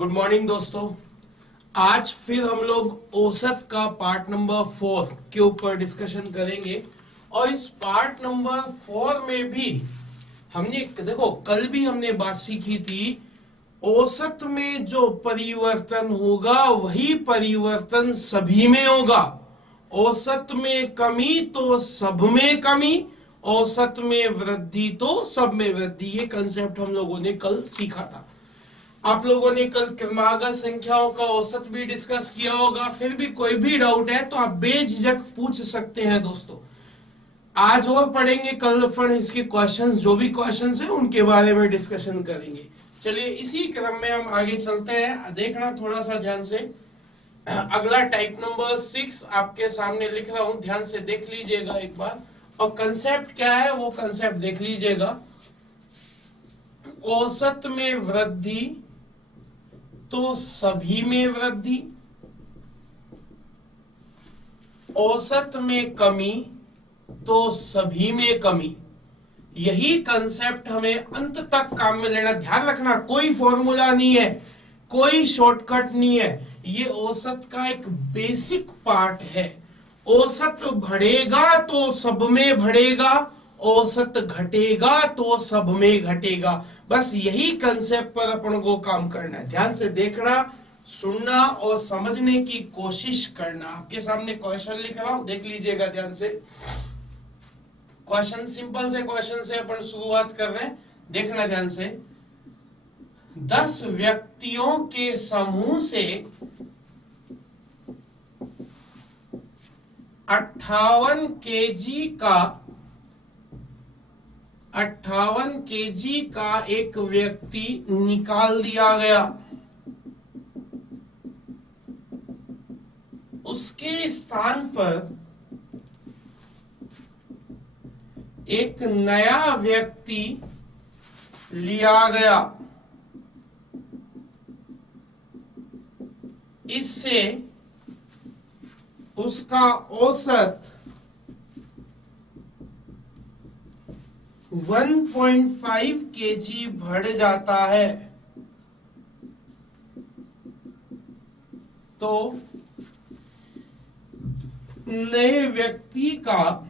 Good morning दोस्तों। आज फिर हम लोग औसत का पार्ट नंबर 4 के ऊपर डिस्कशन करेंगे और इस पार्ट नंबर 4 में भी हमने देखो कल भी हमने बात सीखी थी। औसत में जो परिवर्तन होगा वही परिवर्तन सभी में होगा। औसत में कमी तो सब में कमी, औसत में वृद्धि तो सब में वृद्धि। ये कंसेप्ट हम लोगों ने कल सीखा था। आप लोगों ने कल क्रमागत संख्याओं का औसत भी डिस्कस किया होगा। फिर भी कोई भी डाउट है तो आप बेझिझक पूछ सकते हैं दोस्तों। आज और पढ़ेंगे, कल फिर इसके क्वेश्चंस, जो भी क्वेश्चंस हैं उनके बारे में डिस्कशन करेंगे। चलिए इसी क्रम में हम आगे चलते हैं। देखना थोड़ा सा ध्यान से। अगला टाइप नंबर 6 आपके सामने लिख रहा हूं, ध्यान से देख लीजिएगा एक बार। और कंसेप्ट क्या है वो कंसेप्ट देख लीजिएगा। औसत में वृद्धि तो सभी में वृद्धि, औसत में कमी तो सभी में कमी। यही कंसेप्ट हमें अंत तक काम में लेना। ध्यान रखना, कोई फॉर्मूला नहीं है, कोई शॉर्टकट नहीं है। ये औसत का एक बेसिक पार्ट है। औसत बढ़ेगा तो सब में बढ़ेगा, औसत घटेगा तो सब में घटेगा। बस यही कंसेप्ट पर अपन को काम करना है। ध्यान से देखना, सुनना और समझने की कोशिश करना। आपके सामने क्वेश्चन लिख रहा हूं, देख लीजिएगा ध्यान से। क्वेश्चन सिंपल से क्वेश्चन से अपन शुरुआत कर रहे हैं, देखना ध्यान से। 10 व्यक्तियों के समूह से 58 केजी का एक व्यक्ति निकाल दिया गया। उसके स्थान पर एक नया व्यक्ति लिया गया। इससे उसका औसत 1.5 केजी बढ़ जाता है। तो नए व्यक्ति का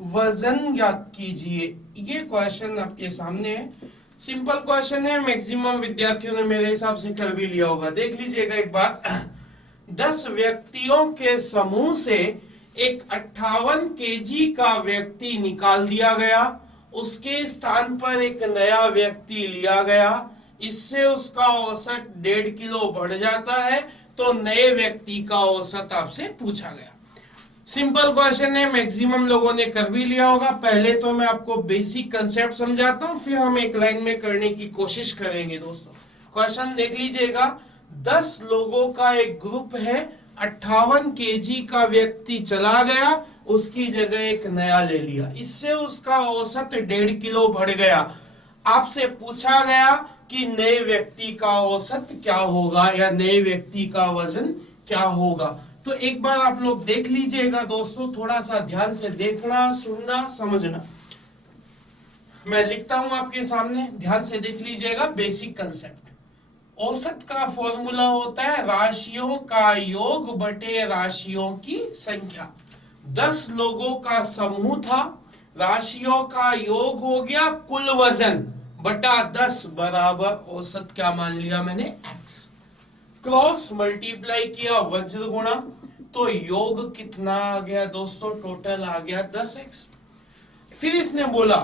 वजन ज्ञात कीजिए। ये क्वेश्चन आपके सामने है, सिंपल क्वेश्चन है। मैक्सिमम विद्यार्थियों ने मेरे हिसाब से कर भी लिया होगा। देख लीजिएगा एक बार। 10 व्यक्तियों के समूह से एक 58 केजी का व्यक्ति निकाल दिया गया। उसके स्थान पर एक नया व्यक्ति लिया गया। इससे उसका औसत 1.5 किलो बढ़ जाता है। तो नए व्यक्ति का औसत आपसे पूछा गया। सिंपल क्वेश्चन है, मैक्सिमम लोगों ने कर भी लिया होगा। पहले तो मैं आपको बेसिक कंसेप्ट समझाता हूं, फिर हम एक लाइन में करने की कोशिश करेंगे दोस्तों। क्वेश्चन देख लीजिएगा। 10 लोगों का एक ग्रुप है। 58 केजी का व्यक्ति चला गया, उसकी जगह एक नया ले लिया। इससे उसका औसत 1.5 किलो बढ़ गया। आपसे पूछा गया कि नए व्यक्ति का औसत क्या होगा या नए व्यक्ति का वजन क्या होगा। तो एक बार आप लोग देख लीजिएगा दोस्तों, थोड़ा सा ध्यान से देखना, सुनना, समझना। मैं लिखता हूं आपके सामने, ध्यान से देख लीजिएगा। बेसिक कंसेप्ट, औसत का फॉर्मूला होता है राशियों का योग बटे राशियों की संख्या। 10 लोगों का समूह था, राशियों का योग हो गया कुल वजन बटा 10 बराबर औसत क्या मान लिया मैंने, x। क्रॉस मल्टीप्लाई किया वज्र गुणा, तो योग कितना आ गया दोस्तों, टोटल आ गया 10x। फिर इसने बोला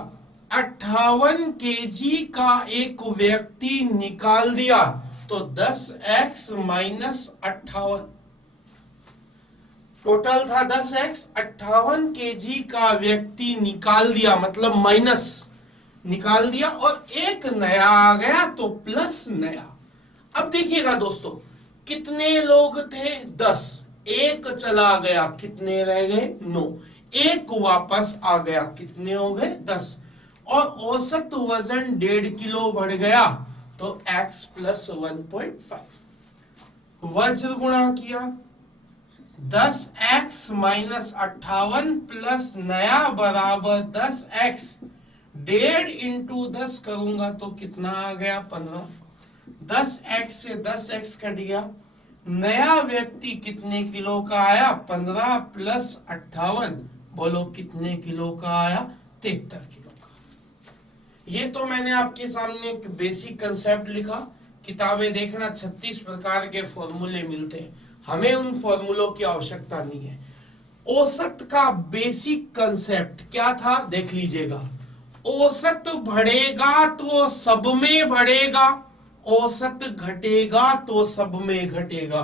58 केजी का एक व्यक्ति निकाल दिया, तो 10x माइनस 58, टोटल था 10x। 58 केजी का व्यक्ति निकाल दिया मतलब माइनस निकाल दिया, और एक नया आ गया तो प्लस नया। अब देखिएगा दोस्तों, कितने लोग थे, 10। एक चला गया, कितने रह गए, 9। एक वापस आ गया, कितने हो गए, 10। और औसत वजन 1.5 किलो बढ़ गया, तो x प्लस 1.5। वज्र गुणा किया, 10x माइनस 58 प्लस नया बराबर 10x। 1.5 इंटू 10 करूंगा तो कितना आ गया, 15। 10x से 10x कट गया। नया व्यक्ति कितने किलो का आया? 15 प्लस 58, बोलो कितने किलो का आया? 73 किलो का। ये तो मैंने आपके सामने एक बेसिक कंसेप्ट लिखा। किताबें देखना, 36 प्रकार के फॉर्मूले मिलते हैं, हमें उन फॉर्मूलों की आवश्यकता नहीं है। औसत का बेसिक कंसेप्ट क्या था देख लीजिएगा। औसत बढ़ेगा तो सब में बढ़ेगा, औसत घटेगा तो सब में घटेगा।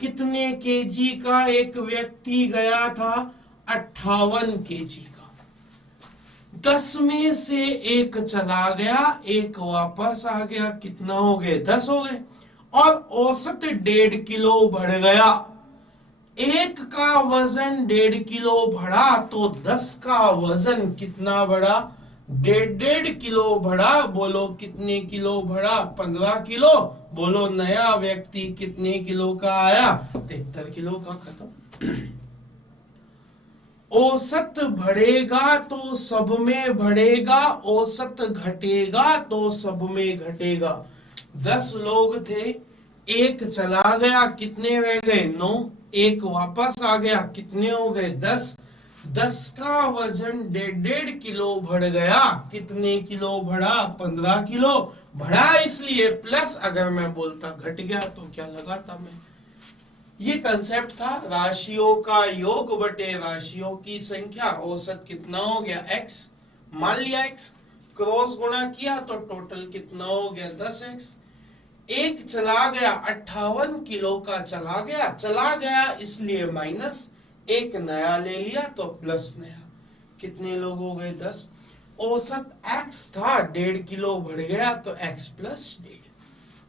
कितने केजी का एक व्यक्ति गया था? 58 केजी का। 10 में से एक चला गया, एक वापस आ गया, कितना हो गए? 10 हो गए। और औसत 1.5 किलो बढ़ गया। एक का वजन 1.5 किलो बढ़ा तो 10 का वजन कितना बढ़ा? 1.5 किलो बढ़ा। बोलो कितने किलो बढ़ा? 15 किलो। बोलो नया व्यक्ति कितने किलो का आया? 73 किलो का। खत्म। औसत बढ़ेगा तो सब में बढ़ेगा, औसत घटेगा तो सब में घटेगा। 10 लोग थे, एक चला गया, कितने रह गए? 9। एक वापस आ गया, कितने हो गए? 10। 10 का वजन 1.5 किलो बढ़ गया, कितने किलो बढ़ा? 15 किलो बढ़ा। इसलिए प्लस, अगर मैं बोलता घट गया तो क्या लगाता मैं? ये कंसेप्ट था राशियों का योग बटे राशियों की संख्या। औसत कितना हो गया? x। मान लिया x, क्रॉस गुणा किया तो टोटल कितना हो गया? 10x। एक चला गया, 58 किलो का चला गया इसलिए माइनस। एक नया ले लिया तो प्लस नया। कितने लोग हो गए? 10। औसत x था, 1.5 किलो बढ़ गया तो x प्लस 1.5।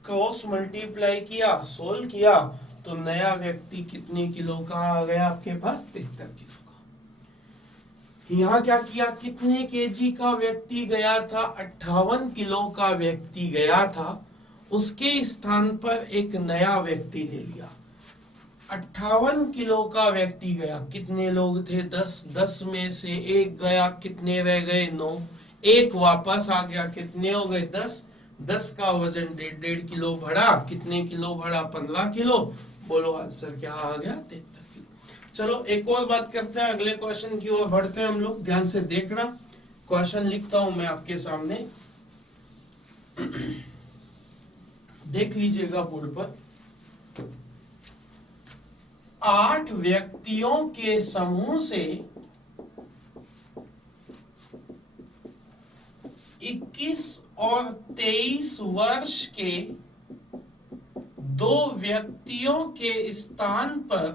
क्रॉस मल्टीप्लाई किया, सोल्व किया तो नया व्यक्ति कितने किलो का आ गया आपके पास? 73 किलो का। यहां क्या किया? कितने केजी का व्यक्ति गया था? 58 किलो का व्यक्ति गया था, उसके स्थान पर एक नया व्यक्ति ले लिया। 58 किलो का व्यक्ति गया, कितने लोग थे? 10। 10 में से एक गया, कितने रह गए? 9। एक वापस आ गया, कितने हो गए? 10। 10 का वजन 1.5 किलो बढ़ा, कितने किलो बढ़ा? 15 किलो। बोलो आंसर क्या आ गया? 73 किलो। चलो एक और बात करते हैं, अगले क्वेश्चन की ओर बढ़ते हैं हम लोग। ध्यान से देखना, क्वेश्चन लिखता हूं मैं आपके सामने, देख लीजिएगा बोर्ड पर। 8 व्यक्तियों के समूह से 21 और 23 वर्ष के 2 व्यक्तियों के स्थान पर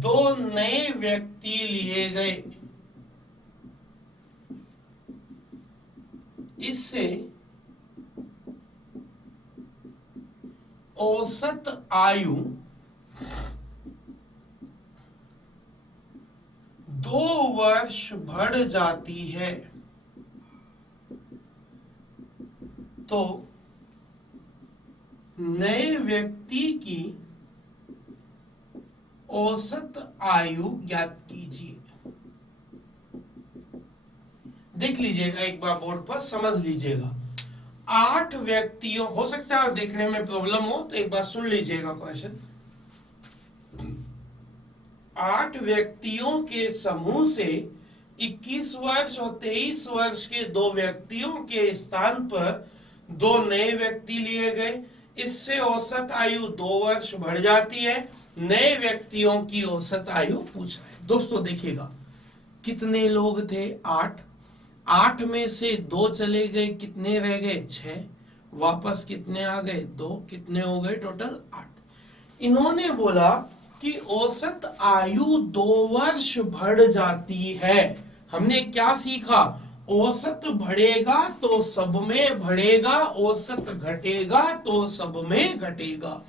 2 नए व्यक्ति लिए गए। इससे औसत आयु 2 वर्ष बढ़ जाती है। तो नए व्यक्ति की औसत आयु ज्ञात कीजिए। देख लीजिएगा एक बार बोर्ड पर, समझ लीजिएगा। 8 व्यक्तियों, हो सकता है देखने में प्रॉब्लम हो तो एक बार सुन लीजिएगा क्वेश्चन। 8 व्यक्तियों के समूह से 21 वर्ष और 23 वर्ष के 2 व्यक्तियों के स्थान पर 2 नए व्यक्ति लिए गए। इससे औसत आयु 2 वर्ष बढ़ जाती है। नए व्यक्तियों की औसत आयु पूछ रहे हैं। दोस्तों देखिएगा, कितने लोग थे? 8। 8 में से 2 चले गए, कितने रह गए? 6। वापस कितने आ गए? 2। कितने हो गए टोटल? 8। इन्होंने बोला कि औसत आयु 2 वर्ष बढ़ जाती है। हमने क्या सीखा? औसत बढ़ेगा तो सब में बढ़ेगा, औसत घटेगा तो सब में घटेगा।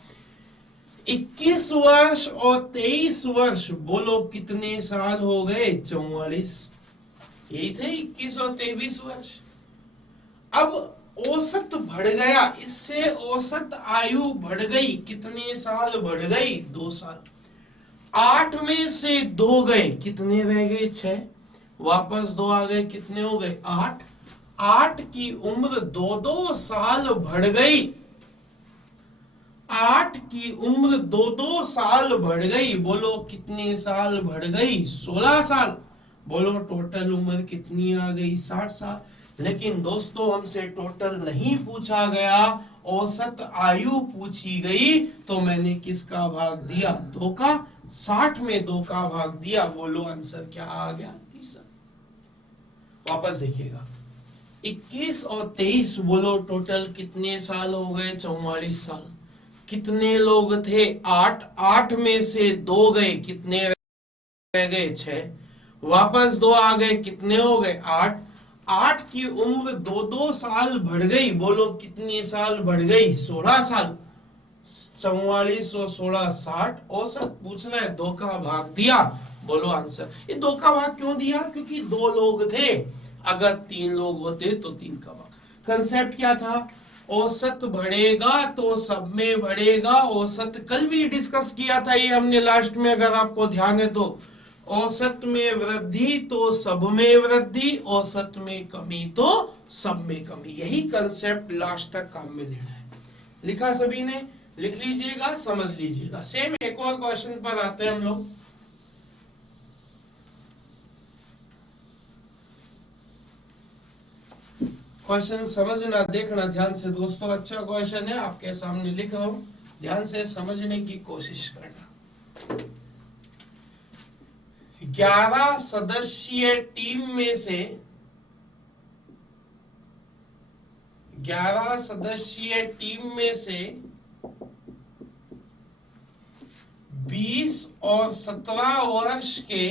21 वर्ष और 23 वर्ष, बोलो कितने साल हो गए? 44। यही थे 21 और 23 वर्ष। अब औसत बढ़ गया, इससे औसत आयु बढ़ गई। कितने साल बढ़ गई? 2 साल। 8 में से 2 गए, कितने रह गए? 6। वापस 2 आ गए, कितने हो गए? 8। 8 की उम्र 2-2 साल बढ़ गई। 8 की उम्र 2-2 साल बढ़ गई। बोलो कितने साल बढ़ गई? 16 साल। बोलो टोटल उम्र कितनी आ गई? 60 साल। लेकिन दोस्तों हमसे टोटल नहीं पूछा गया, औसत आयु पूछी गई। तो मैंने किसका भाग दिया? 2 का। 60 में 2 का भाग दिया। बोलो आंसर क्या आ गया? 30। वापस देखिएगा, 21 और 23। बोलो टोटल कितने साल हो गए? 44 साल। कितने लोग थे? 8। 8 में से 2 गए, कितने रह गए? 6। वापस 2 आ गए, कितने हो गए? 8। 8 की उम्र 2-2 साल बढ़ गई। बोलो कितने साल बढ़ गई? 16 साल। 44 और 16 60। औसत पूछ रहा है, 2 का भाग दिया। बोलो आंसर। ये 2 का भाग क्यों दिया? क्योंकि 2 लोग थे। अगर 3 लोग होते तो 3 का भाग। कंसेप्ट क्या था? औसत बढ़ेगा तो सब में बढ़ेगा। औसत कल भी डिस्कस किया था ये हमने लास्ट में, अगर आपको ध्यान है तो। औसत में वृद्धि तो सब में वृद्धि, औसत में कमी तो सब में कमी। यही कंसेप्ट लास्ट तक काम में लेना है। लिखा सभी ने? लिख लीजिएगा, समझ लीजिएगा। सेम एक और क्वेश्चन पर आते हैं हम लोग। क्वेश्चन समझना, देखना ध्यान से दोस्तों। अच्छा क्वेश्चन है, आपके सामने लिख रहा हूं, ध्यान से समझने की कोशिश करना। 11 सदस्यीय टीम में से 11 सदस्यीय टीम में से 20 और 17 वर्ष के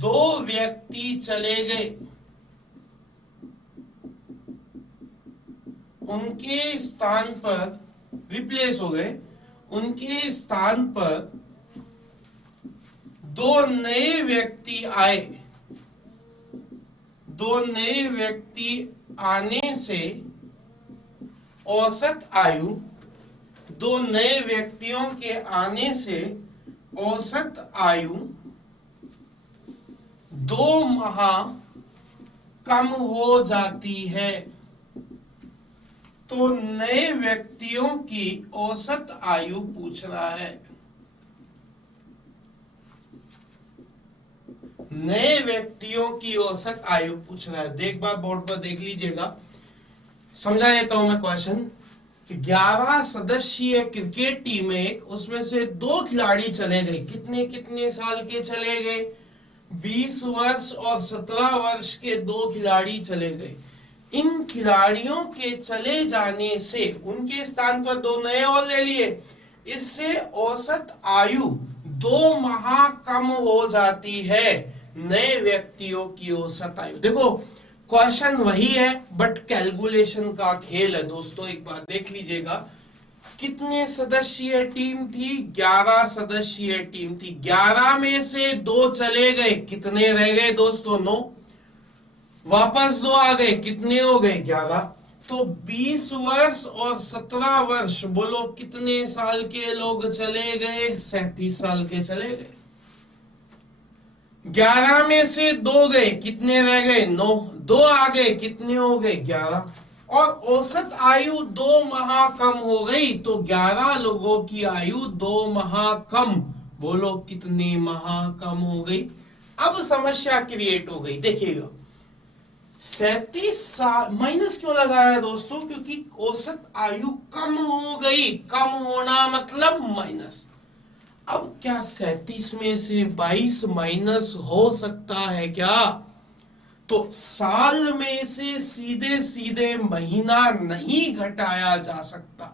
2 व्यक्ति चले गए। उनके स्थान पर रिप्लेस हो गए। उनके स्थान पर 2 नए व्यक्ति आए। 2 नए व्यक्ति आने से औसत आयु, 2 नए व्यक्तियों के आने से औसत आयु 2 माह कम हो जाती है। तो नए व्यक्तियों की औसत आयु पूछ रहा है। नए व्यक्तियों की औसत आयु पूछ रहा है। देख बार बोर्ड पर देख लीजिएगा, समझा देता हूं मैं क्वेश्चन। 11 सदस्यीय क्रिकेट टीम है, उसमें से 2 खिलाड़ी चले गए। कितने कितने साल के चले गए? 20 वर्ष और 17 वर्ष के 2 खिलाड़ी चले गए। इन खिलाड़ियों के चले जाने से उनके स्थान पर 2 नए और ले लिए। इससे औसत आयु 2 माह कम हो जाती है। नए व्यक्तियों की औसत आयु। देखो क्वेश्चन वही है, बट कैलकुलेशन का खेल है दोस्तों। एक बार देख लीजिएगा, कितने सदस्यीय टीम थी? 11 सदस्यीय टीम थी। 11 में से 2 चले गए, कितने रह गए दोस्तों? 9। वापस 2 आ गए, कितने हो गए? 11। तो 20 वर्ष और 17 वर्ष, बोलो कितने साल के लोग चले गए? 37 साल के चले गए। 11 में से 2 गए, कितने रह गए? 9। 2 आ गए, कितने हो गए? 11। और औसत आयु 2 माह कम हो गई। तो 11 लोगों की आयु 2 माह कम। बोलो कितने माह कम हो गई? अब समस्या क्रिएट हो गई। देखिएगा 37 साल माइनस क्यों लगाया दोस्तों? क्योंकि औसत आयु कम हो गई। कम होना मतलब माइनस। अब क्या 37 में से 22 माइनस हो सकता है क्या? तो साल में से सीधे सीधे महीना नहीं घटाया जा सकता।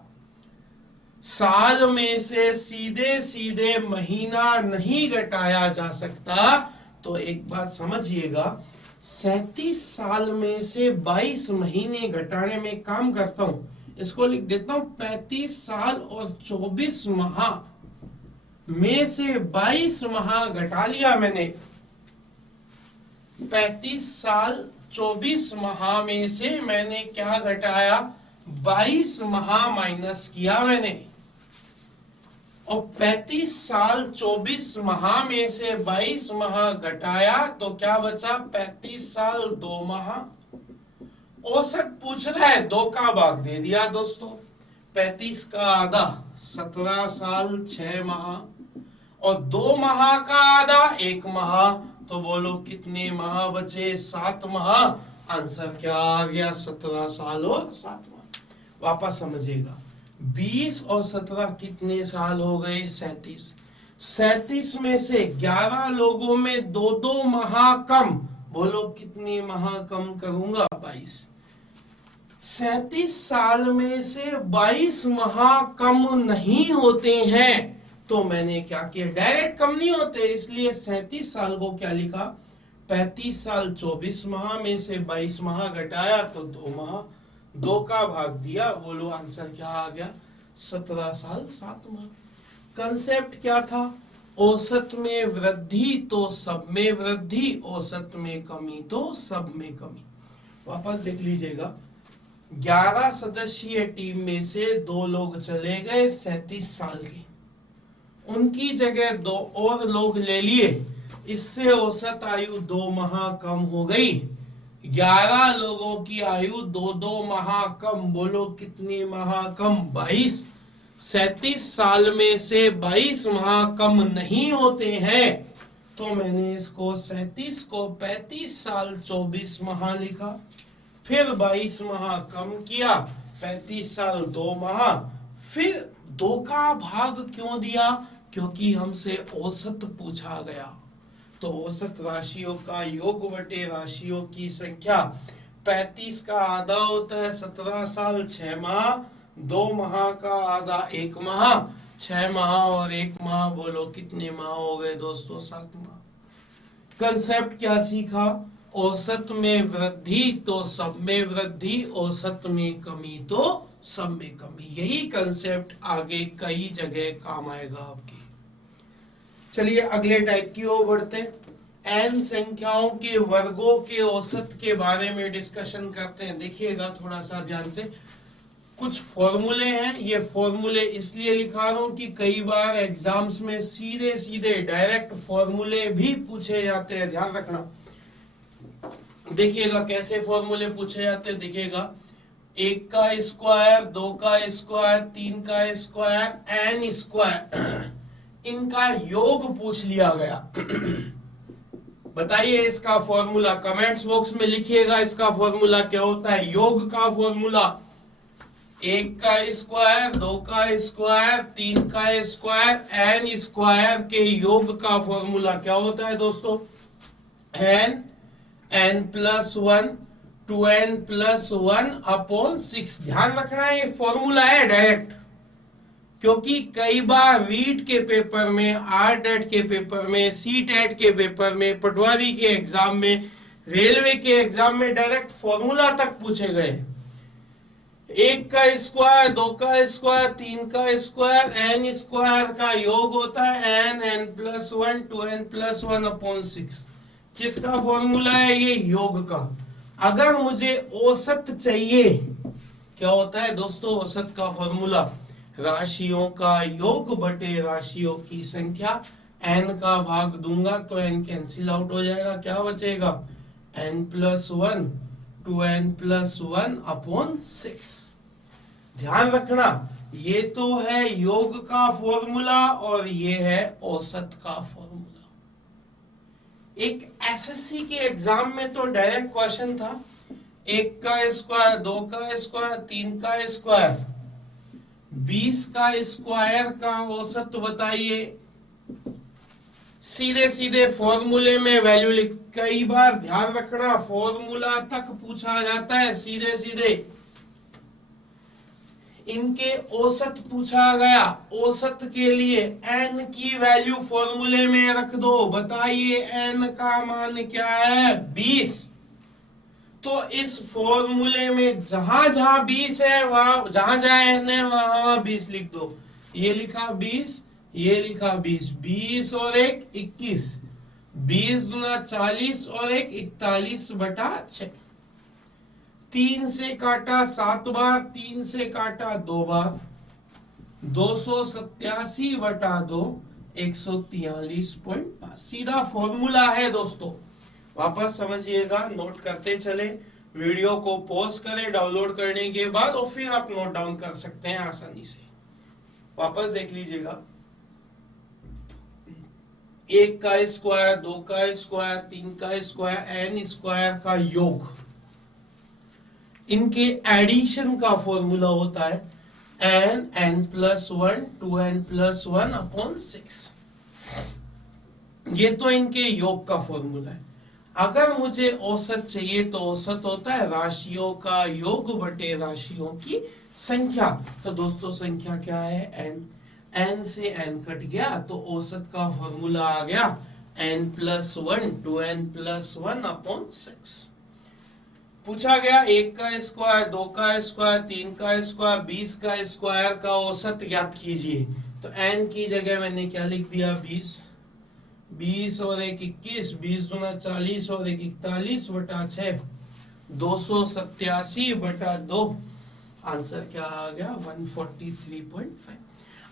साल में से सीधे सीधे महीना नहीं घटाया जा सकता। तो एक बात समझिएगा, 37 साल में से 22 महीने घटाने में काम करता हूं, इसको लिख देता हूं 35 साल और 24 माह में से 22 माह घटा लिया मैंने। 35 साल 24 माह में से मैंने क्या घटाया? 22 माह माइनस किया मैंने। और 35 साल 24 माह में से 22 माह घटाया तो क्या बचा? 35 साल 2 माह। औसत पूछ रहा है, 2 का भाग दे दिया दोस्तों। 35 का आधा 17 साल 6 माह और 2 माह का आधा 1 माह, तो बोलो कितने माह बचे? 7 माह। आंसर क्या आ गया? 17 साल और 7 माह। वापस समझिएगा, 20 और 17 कितने साल हो गए? 37। 37 में से 11 लोगों में 2-2 माह कम, बोलो कितने माह कम करूंगा? 22। 37 साल में से 22 माह कम नहीं होते हैं, तो मैंने क्या किया? डायरेक्ट कम नहीं होते, इसलिए 37 साल को क्या लिखा? 35 साल 24 माह में से 22 माह घटाया तो 2 माह, 2 का भाग दिया, बोलो आंसर क्या आ गया? 17 साल 7 माह। कंसेप्ट क्या था? औसत में वृद्धि तो सब में वृद्धि, औसत में कमी तो सब में कमी। वापस देख लीजिएगा, 11 सदस्यीय टीम में से 2 लोग चले गए 37 साल के, उनकी जगह 2 और लोग ले लिए, इससे औसत आयु 2 माह कम हो गई। 11 लोगों की आयु 2-2 माह कम, बोलो कितने माह कम? 22। 37 साल में से 22 माह कम नहीं होते हैं, तो मैंने इसको 37 को 35 साल 24 माह लिखा, फिर 22 माह कम किया, 35 साल 2 माह, फिर 2 का भाग क्यों दिया? क्योंकि हमसे औसत पूछा गया, तो औसत राशियों का योग बटे राशियों की संख्या। 35 का आधा होता है 17 साल 6 माह, 2 माह का आधा 1 माह, 6 माह और 1 माह, बोलो कितने माह हो गए दोस्तों? 7 माह। कंसेप्ट क्या सीखा? औसत में वृद्धि तो सब में वृद्धि, औसत में कमी तो सब में कमी। यही कंसेप्ट आगे कई जगह काम आएगा आपके। चलिए अगले टाइप की ओर बढ़ते हैं। n संख्याओं के वर्गों के औसत के बारे में डिस्कशन करते हैं। देखिएगा थोड़ा सा ध्यान से, कुछ फॉर्मूले हैं, ये फॉर्मूले इसलिए लिखा रहा हूं कि कई बार एग्जाम्स में सीधे सीधे डायरेक्ट फॉर्मूले भी पूछे जाते हैं, ध्यान रखना। देखिएगा कैसे फॉर्मूले पूछे जाते हैं, देखिएगा 1 का स्क्वायर, 2 का स्क्वायर, 3 का स्क्वायर, n स्क्वायर, इनका योग पूछ लिया गया। बताइए इसका फॉर्मूला, कमेंट्स बॉक्स में लिखिएगा इसका फॉर्मूला क्या होता है। योग का फॉर्मूला 1 का स्क्वायर, 2 का स्क्वायर, 3 का स्क्वायर, n स्क्वायर के योग का फॉर्मूला क्या होता है दोस्तों? n plus 1 2n plus 1 upon 6। ध्यान रखना है ये फॉर्मूला है डायरेक्ट, क्योंकि कई बार रीट के पेपर में, आरटेट के पेपर में, सीटेट के पेपर में, पटवारी के एग्जाम में, रेलवे के एग्जाम में डायरेक्ट फॉर्मूला तक पूछे गए। 1 का स्क्वायर, 2 का स्क्वायर, 3 का स्क्वायर, n स्क्वायर का योग होता है n plus 1 2n plus 1 upon 6। किसका फॉर्मूला है ये? योग का। अगर मुझे औसत चाहिए, क्या होता है दोस्तों औसत का फॉर्मूला? राशियों का योग बटे राशियों की संख्या, n का भाग दूंगा तो n कैंसिल आउट हो जाएगा, क्या बचेगा? n plus 1 2n plus 1 upon 6। ध्यान रखना ये तो है योग का फॉर्मूला और ये है औसत का फॉर्मूला। एक एसएससी के एग्जाम में तो डायरेक्ट क्वेश्चन था, 1 का स्क्वायर, 2 का स्क्वायर, 3 का स्क्वायर, 20 का स्क्वायर का औसत बताइए। सीधे सीधे फॉर्मूले में वैल्यू लिख, कई बार ध्यान रखना फॉर्मूला तक पूछा जाता है, सीधे सीधे इनके औसत पूछा गया। औसत के लिए n की वैल्यू फॉर्मूले में रख दो। बताइए n का मान क्या है? 20। तो इस फॉर्मूले में जहां जहां 20 है वहां, जहां जहां n है वहां 20 लिख दो। ये लिखा 20, ये लिखा 20, 20 और 1 21, 20 गुना 40 और 1 41 बटा 6। 3 से काटा 7 बार, 3 से काटा 2 बार, 287/2 143.5 सीधा फॉर्मूला है दोस्तों। वापस समझिएगा, नोट करते चले, वीडियो को पॉज करें डाउनलोड करने के बाद और फिर आप नोट डाउन कर सकते हैं आसानी से। वापस देख लीजिएगा, 1 का स्क्वायर, 2 का स्क्वायर, 3 का स्क्वायर, n स्क्वायर का योग, इनके एडिशन का फॉर्मूला होता है n+1 2n+1/6। ये तो इनके योग का फॉर्मूला है। अगर मुझे औसत चाहिए तो औसत होता है राशियों का योग बटे राशियों की संख्या। तो दोस्तों संख्या क्या है? n से n कट गया तो औसत का फॉर्मूला आ गया n+1 2n+1/6। पूछा गया 1 का स्क्वायर, 2 का स्क्वायर, 3 का स्क्वायर, 20 का स्क्वायर का औसत ज्ञात कीजिए। तो n की जगह मैंने क्या लिख दिया? 20 और 1 21, 20 दूना 40 और 1 41/6 287/2। आंसर क्या आ गया? 143.5।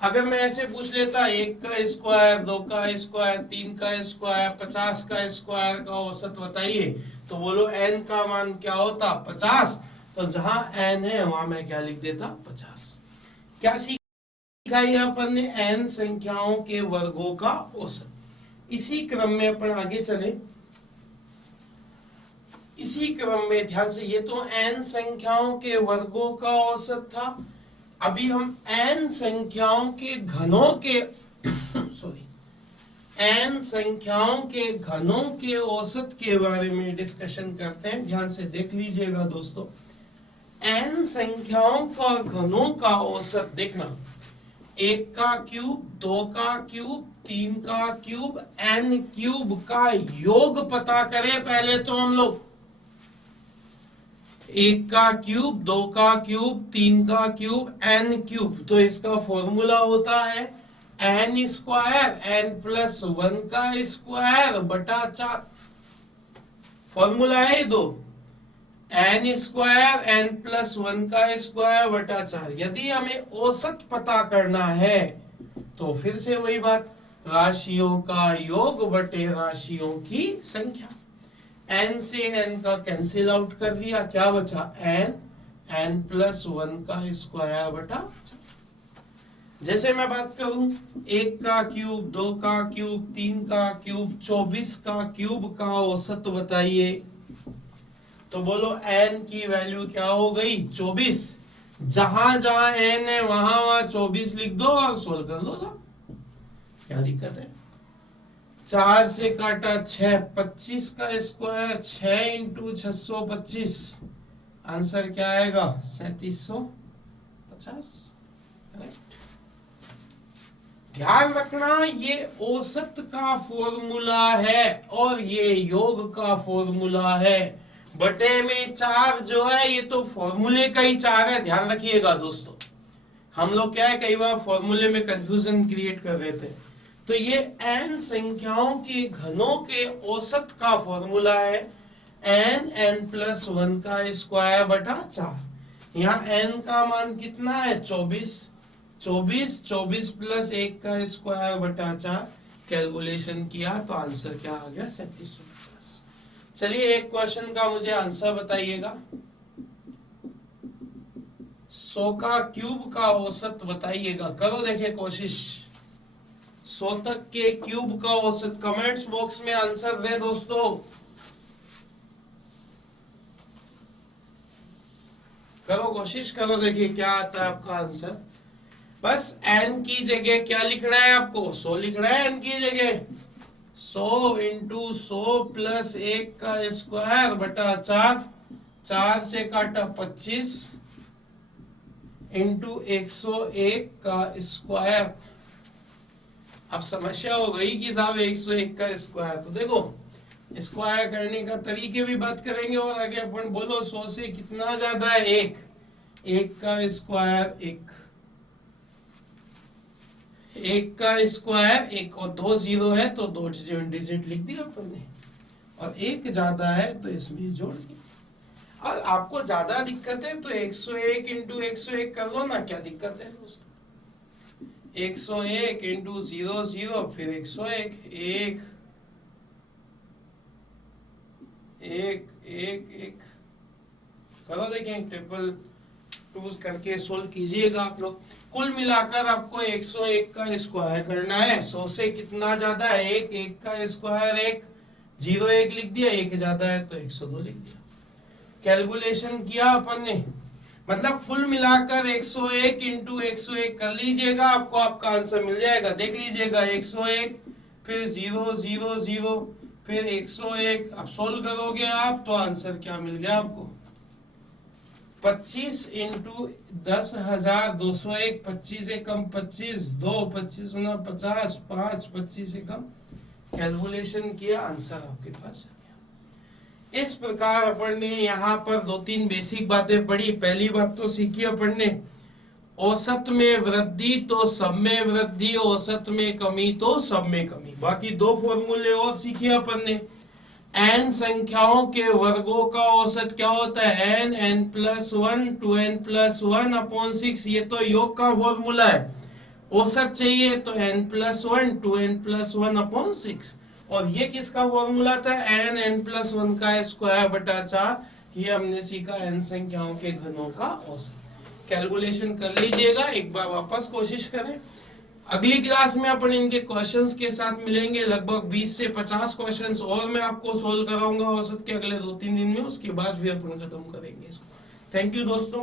अगर मैं ऐसे पूछ लेता 1 का स्क्वायर, 2 का स्क्वायर, 3 का स्क्वायर, 50 का स्क्वायर का औसत बताइए, तो बोलो n का मान क्या होता? 50। तो जहां n है वहां मैं क्या लिख देता? 50। क्या सीखा यहाँ अपन ने? n संख्याओं के वर्गों का औसत। इसी क्रम में अपन आगे चले, इसी क्रम में ध्यान से, ये तो n संख्याओं के वर्गों का औसत था। अभी हम n संख्याओं के घनों के n संख्याओं के घनों के औसत के बारे में डिस्कशन करते हैं। ध्यान से देख लीजिएगा दोस्तों, n संख्याओं का घनों का औसत देखना, 1 का क्यूब, 2 का क्यूब, 3 का क्यूब, n क्यूब का योग पता करें पहले तो हम लोग। 1 का क्यूब, 2 का क्यूब, 3 का क्यूब, n क्यूब। तो इसका फॉर्मूला होता है n स्क्वायर, n+1 का स्क्वायर बटा 4। फॉर्मूला है दो, n स्क्वायर, n+1 का स्क्वायर बटा 4। यदि हमें औसत पता करना है तो फिर से वही बात, राशियों का योग बटे राशियों की संख्या। n से n का कैंसिल आउट कर दिया, क्या बचा? n+1 का स्क्वायर बटा 4। जैसे मैं बात करूं 1 का क्यूब, 2 का क्यूब, 3 का क्यूब, 24 का क्यूब का औसत बताइए, तो बोलो n की वैल्यू क्या हो गई? 24। जहां जहां n है वहां वहां 24 लिख दो और सोल्व कर लो ना, क्या दिक्कत है? 4 से काटा 6, 25 का स्क्वायर 6 × 625। आंसर क्या आएगा? 3750। ध्यान रखना, ये औसत का फॉर्मूला है और ये योग का फॉर्मूला है। बटे में 4 जो है ये तो फॉर्मूले का ही 4 है। ध्यान रखिएगा दोस्तों, हम लोग क्या है कई बार फॉर्मूले में कंफ्यूजन क्रिएट कर रहे थे। तो ये n संख्याओं के घनों के औसत का फॉर्मूला है n+1 का स्क्वायर बटा 4। यहाँ n का मान कितना है? 24। 24 + 1 का स्क्वायर बटा 4 कैलकुलेशन किया तो आंसर क्या आ गया? 3750। चलिए एक क्वेश्चन का मुझे आंसर बताइएगा। 100 का क्यूब का औसत बताइएगा। करो देखिए कोशिश, 100 तक के क्यूब का औसत कमेंट्स बॉक्स में आंसर दे दोस्तों। करो कोशिश करो, देखिए क्या आता है आपका आंसर। बस n की जगह क्या लिखना है आपको? 100 लिखना है n की जगह। 100 × 100 + 1 का स्क्वायर बटा 4, 4 से काटा 25 × 101 का स्क्वायर। अब समस्या हो गई कि साहब 101 का स्क्वायर, तो देखो स्क्वायर करने का तरीके भी बात करेंगे और आगे अपन बोलो 100 से कितना ज्यादा है? 1 का स्क्वायर 1, 1 का स्क्वायर 1 और 2 0 है तो 2 डिजिट लिख दिया अपन ने, और 1 ज्यादा है तो इसमें जोड़ दिया। और आपको ज्यादा दिक्कत है तो 101 × 101 कर लो ना, क्या दिक्कत है दोस्तों? 101 इंटू 0 0 फिर 101 1 1 1 1 करो, देखें ट्रिपल टूज करके सोल्व कीजिएगा आप लोग। कुल मिलाकर आपको 101 का स्क्वायर करना है। 100 से कितना ज्यादा है? 1 1 का स्क्वायर 1 0 1 लिख दिया, 1 ज्यादा है तो 102 लिख दिया। कैलकुलेशन किया अपन ने, मतलब कुल मिलाकर 101 इंटू 101 कर लीजिएगा, आपको आपका आंसर मिल जाएगा। देख लीजिएगा 101 फिर 0 0 0 फिर 101। अब सोल्व करोगे आप तो आंसर क्या मिल गया आपको? 25 इंटू 10,201। 25 से कम 25, 2 25 गुना 50, 5 25 से कम। कैलकुलेशन किया, आंसर आपके पास आ गया। इस प्रकार अपन ने यहाँ पर 2-3 बेसिक बातें पढ़ी। पहली बात तो सीखी अपन ने, औसत में वृद्धि तो सब में वृद्धि, औसत में कमी तो सब में कमी। बाकी 2 फॉर्मूले और सीखे अपन ने। n संख्याओं के वर्गों का औसत क्या होता है? n n+1 2n+1 upon 6। ये तो योग का फॉर्मूला है। औसत चाहिए तो n+1 2n+1 अपॉन 6। और ये किसका फॉर्मूला था? n n+1 का स्क्वायर बटा 4। ये हमने सीखा n संख्याओं के घनों का औसत। कैलकुलेशन कर लीजिएगा, एक बार वापस कोशिश करें। अगली क्लास में अपन इनके क्वेश्चंस के साथ मिलेंगे। लगभग 20 से 50 क्वेश्चंस और मैं आपको सोल्व कराऊंगा औसत के अगले 2-3 दिन में। उसके बाद भी अपन खत्म करेंगे इसको। थैंक यू दोस्तों।